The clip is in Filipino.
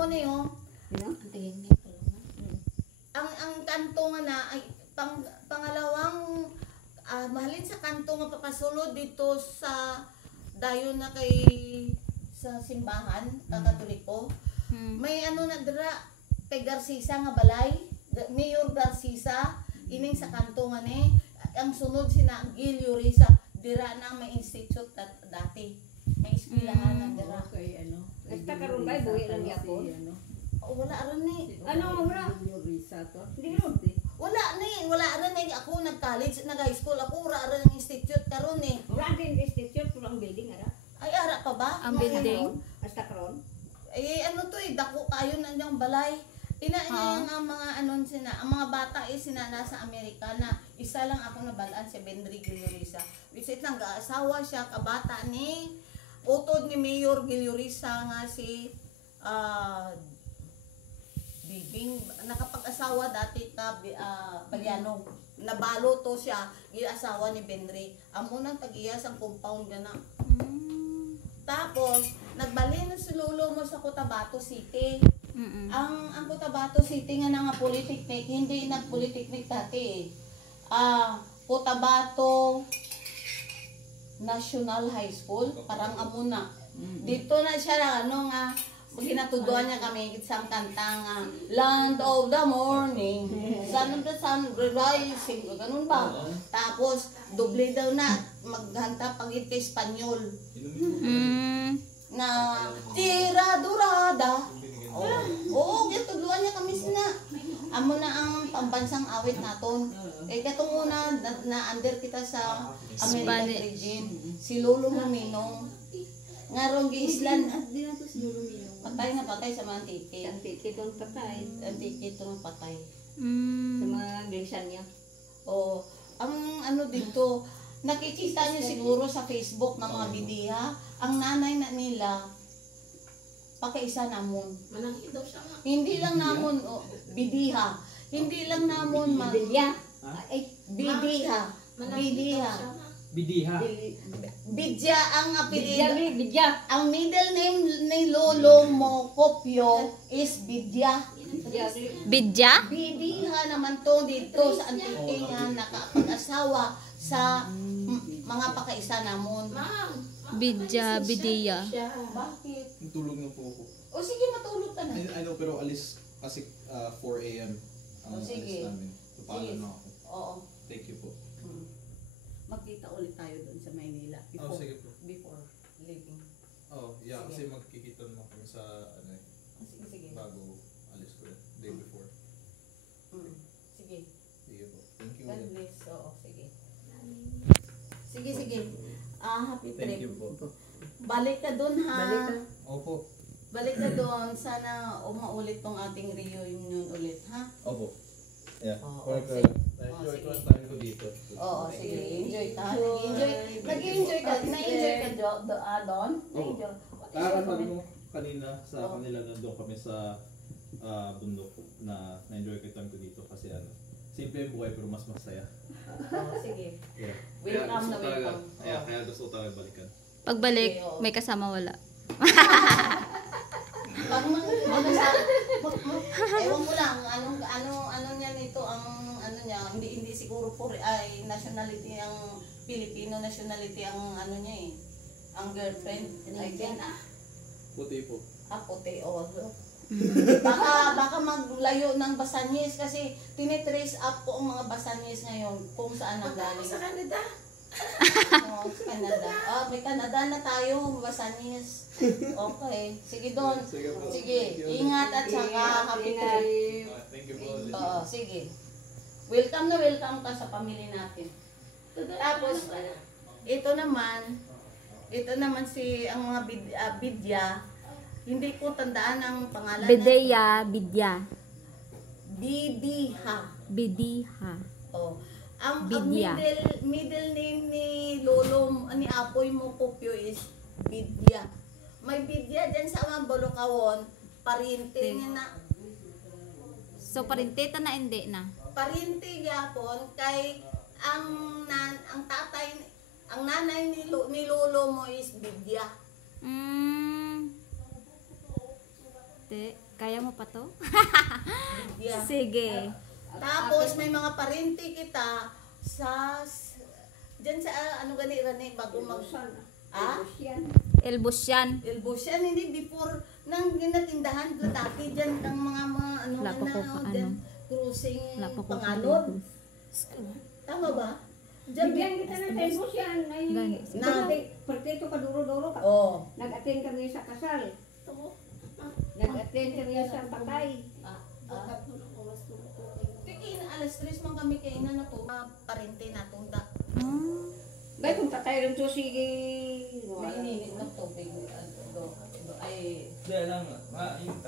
amo niyo. Ano? Tingin niya ang kanto nga na ay pangalawang mahalin sa kanto nga papasulod dito sa dayon na kay sa simbahan Katoliko. May ano na dira kay Garcisa nga balay, Mayor Garcisa ining sa kanto nga ni ang sunod sina Gilio Risa dira na may institute dati. May eskwelahan na dira. Okay, ano? Basta karon ba buhi lang yapon? Wala ron ni. Ano wala? Risa to. Hindi ron. Wala ron ni ako nag-college, nag-high school ako, wala ron ang institute karon ni. Wala din institute pulang building ara. Ay ara pa ba? Ang building? Basta karon. Ano to dako kayo na yung balay. Ina nga mga anon sina, ang mga bata sina nasa Amerika na isa lang ako nabalaan si Bendry Giliorisa. Which is nag-aasawa siya kabata ni utod ni Mayor Giliorisa nga si Bibing nakapag-asawa dati ka Balyano. Nabalo to siya, gi-asawa ni Bendry. Amo nang tag-iyas ang compound gana. Tapos nagbalin si lolo mo sa Cotabato City. Ang Cotabato City nga nga Polytechnic, hindi nag-Polytechnic dati Cotabato National High School, parang amo na. Dito na siya ano nga ginatuduan niya kami sa kanta nga Land of the Morning, Sun of the Sun Rising, ganun ba? Tapos doble daw na maghanta pagit kay Espanyol. Na Tira Dorada. Oo, ginatuduan niya kami sina. Amo na ang pambansang awit naton. Katong una na under kita sa American region. Si Lolo Minong. Nga rong giislan. Di na to si Lolo Minong. Patay na patay sa mga tiki. Ang tiki doon patay. Ang tiki ito ng patay. Sa mga glensan niya. Oo. Ang ano dito, nakikita niyo siguro sa Facebook ng mga bidiha, ang nanay na nila, pakaisa namon. Manangin daw siya nga. Hindi lang namon, bidiha. Hindi lang namon, Bilya. ay, bidiha. Bidiha. Bidiha. Bidya ang apelido. Bidya. Ang middle name ni Lolo mo, Kopyo, is Bidya. Bidya? Bidiha naman to dito sa Antique nga nakapag-asawa sa mga pakaisa namon. Bidya, bidiya. Bakit? Tulog na po ako. O sige, matulog ka na. I know, pero alis kasi 4 a.m. ang Sige. alis namin. So, paalam na ako. Oo. Thank you po. Magkita ulit tayo doon sa Maynila before, sige po. before leaving. Oh, yeah, Sige. kasi magkikita naman kami sa Sige. bago alis ko day before. Sige. Sige po. Thank you. God bless. Oo, sige. Sige. Happy trip. Thank you po. Balik ka doon ha. Balik ka. Opo. Balik ka doon. Sana umaulit tong ating reunion ulit, ha? Opo. Yeah. Oo, Okay. sige. Enjoy sige. ko ang time ko dito. Oo, sige. Enjoy ka. Nag-enjoy ka. Na-enjoy ka doon? Na-enjoy. Sabi mo kanina sa kanila nandun kami sa bundok na na-enjoy ko yung time ko dito kasi simple yung buhay pero mas masaya. Oo, sige. Yeah. Welcome na welcome. Kaya gusto ko talaga balikan. Pagbalik, may kasama wala. Ewan ko lang, ano niya nito, ang ano niya, hindi siguro ay nationality ang Filipino nationality ang ano niya ang girlfriend. I think. Puti po. Puti, baka maglayo ng Basanyes kasi tinitrace up ko ang mga Basanyes ngayon kung saan nanggaling. Sa Canada. Oo, sa Canada. May Canada na tayo, Basanyes. Okay. Sige doon. Sige. Ingat at saka happy trip. Thank you po. Oo, sige. Welcome na welcome ka sa pamilya natin. Tapos, ito naman si ang mga bidya. Hindi ko tandaan ang pangalan. Bideya, bidya. Bidiha. Bidiha. Oh. Ang Bidya. middle name ni Lolo, ni Apoy mo Kopyo is Bidya. May Bidya dyan sa mga Balokawon, parinte niya na. So, parinteta na hindi na. Parinte yapon kay ang tatay, ang nanay ni Lolo mo is Bidya. Te, kaya mo pa to? Yeah. Sige. Tapos may mga parente kita sa diyan sa ano gani rani bago mag ah Yan. Elbos yan. Elbosyan hindi before nang ginatindahan ko dati diyan ang mga ano Wala pa ko na pa, diyan ano. cruising Wala pa ko pangalod. Tama ba? Diyan Bigyan kita ng telbos yan. Ay, Gani. Pertito ka duro-duro ka. Oh. Nag-attend kami sa kasal. Nag-attend kami sa patay. Kaya alas 3 man kami kay ina na to parente na tunda. Ah. Dahil kung patay rin to si... Nainit na tubig ay Hindi lang, yung